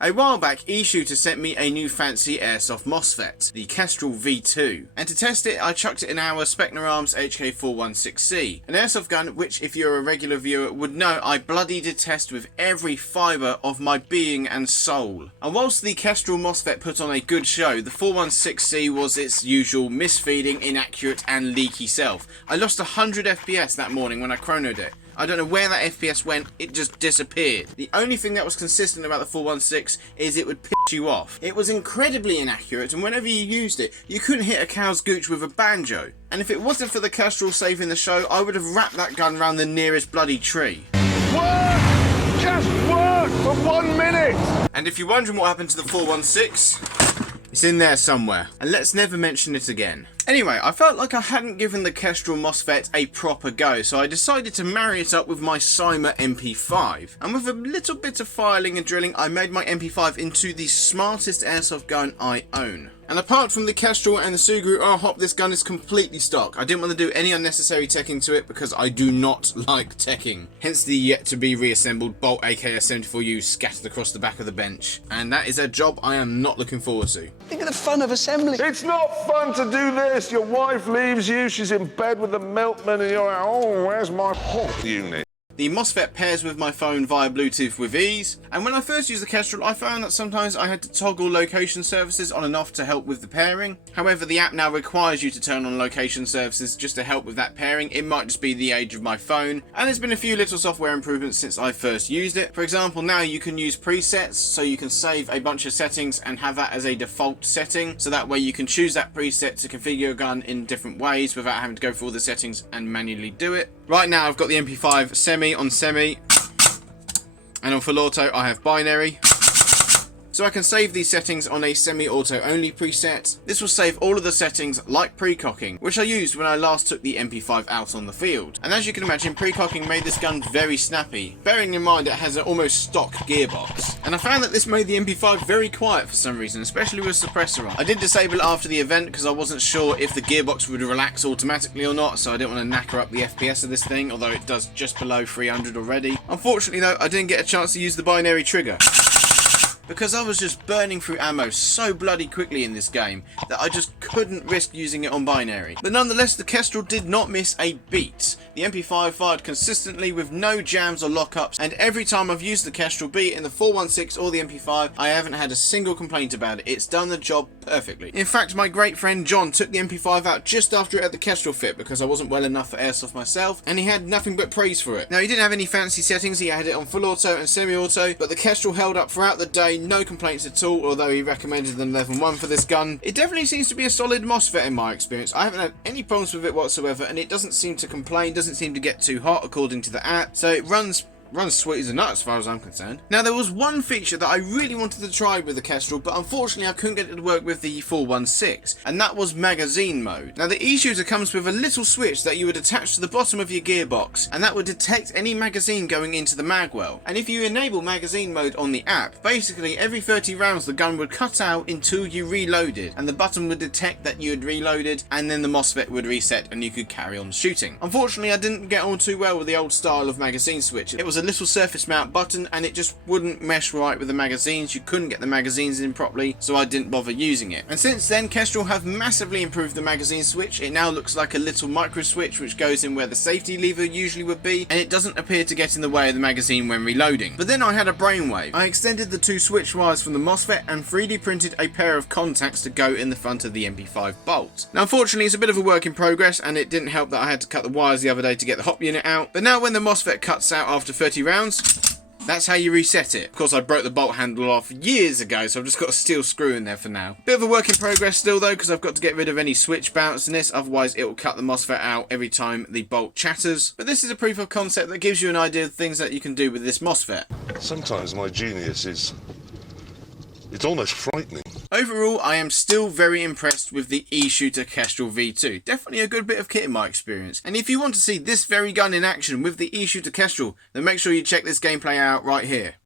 A while back, Eshooter sent me a new fancy Airsoft MOSFET, the Kestrel V2, and to test it I chucked it in our Spectre Arms HK416C, an airsoft gun which, if you're a regular viewer, would know I bloody detest with every fibre of my being and soul. And whilst the Kestrel MOSFET put on a good show, the 416C was its usual misfeeding, inaccurate and leaky self. I lost 100 FPS that morning when I chronoed it. I don't know where that FPS went, it just disappeared. The only thing that was consistent about the 416 is it would piss you off. It was incredibly inaccurate, and whenever you used it, you couldn't hit a cow's gooch with a banjo. And if it wasn't for the Kestrel saving the show, I would have wrapped that gun around the nearest bloody tree. Work! Just work for 1 minute! And if you're wondering what happened to the 416, it's in there somewhere. And let's never mention it again. Anyway, I felt like I hadn't given the Kestrel MOSFET a proper go, so I decided to marry it up with my Cyma MP5. And with a little bit of filing and drilling, I made my MP5 into the smartest airsoft gun I own. And apart from the Kestrel and the Sugru R-Hop, this gun is completely stock. I didn't want to do any unnecessary teching to it because I do not like teching. Hence the yet to be reassembled Bolt AKS-74U scattered across the back of the bench. And that is a job I am not looking forward to. Think of the fun of assembly. It's not fun to do this. Your wife leaves you, she's in bed with the milkman, and you're like, oh, where's my hot unit? The MOSFET pairs with my phone via Bluetooth with ease, and when I first used the Kestrel I found that sometimes I had to toggle location services on and off to help with the pairing. However, the app now requires you to turn on location services just to help with that pairing. It might just be the age of my phone, and there's been a few little software improvements since I first used it. For example, now you can use presets, so you can save a bunch of settings and have that as a default setting, so that way you can choose that preset to configure your gun in different ways without having to go through all the settings and manually do it. Right now I've got the MP5 semi on semi, and on full auto I have binary. So I can save these settings on a semi-auto only preset. This will save all of the settings like precocking, which I used when I last took the MP5 out on the field. And as you can imagine, precocking made this gun very snappy, bearing in mind it has an almost stock gearbox. And I found that this made the MP5 very quiet for some reason, especially with suppressor on. I did disable it after the event because I wasn't sure if the gearbox would relax automatically or not, so I didn't want to knacker up the FPS of this thing, although it does just below 300 already. Unfortunately though, I didn't get a chance to use the binary trigger, because I was just burning through ammo so bloody quickly in this game that I just couldn't risk using it on binary. But nonetheless, the Kestrel did not miss a beat. The MP5 fired consistently with no jams or lockups, and every time I've used the Kestrel, be it in the 416 or the MP5, I haven't had a single complaint about it. It's done the job perfectly. In fact, my great friend John took the MP5 out just after it had the Kestrel fit because I wasn't well enough for airsoft myself, and he had nothing but praise for it. Now, he didn't have any fancy settings, he had it on full auto and semi-auto, but the Kestrel held up throughout the day. No complaints at all, although he recommended an 11.1 for this gun. It definitely seems to be a solid MOSFET in my experience. I haven't had any problems with it whatsoever, and it doesn't seem to complain, doesn't seem to get too hot according to the app, so it runs sweet as a nut as far as I'm concerned. Now, there was one feature that I really wanted to try with the Kestrel, but unfortunately I couldn't get it to work with the 416, and that was magazine mode. Now, the Eshooter comes with a little switch that you would attach to the bottom of your gearbox, and that would detect any magazine going into the magwell. And if you enable magazine mode on the app, basically every 30 rounds the gun would cut out until you reloaded, and the button would detect that you had reloaded, and then the MOSFET would reset and you could carry on shooting. Unfortunately, I didn't get on too well with the old style of magazine switch. It was a little surface mount button and it just wouldn't mesh right with the magazines. You couldn't get the magazines in properly, so I didn't bother using it. And since then, Kestrel have massively improved the magazine switch. It now looks like a little micro switch which goes in where the safety lever usually would be, and it doesn't appear to get in the way of the magazine when reloading. But then I had a brainwave. I extended the two switch wires from the MOSFET and 3D printed a pair of contacts to go in the front of the MP5 bolt. Now, unfortunately, it's a bit of a work in progress, and it didn't help that I had to cut the wires the other day to get the hop unit out. But now when the MOSFET cuts out after 30 rounds, that's how you reset it. Of course, I broke the bolt handle off years ago, so I've just got a steel screw in there for now. Bit of a work in progress still though, because I've got to get rid of any switch bounciness, otherwise it will cut the MOSFET out every time the bolt chatters. But this is a proof of concept that gives you an idea of things that you can do with this MOSFET. Sometimes my genius it's almost frightening. Overall, I am still very impressed with the Eshooter Kestrel V2. Definitely a good bit of kit in my experience. And if you want to see this very gun in action with the Eshooter Kestrel, then make sure you check this gameplay out right here.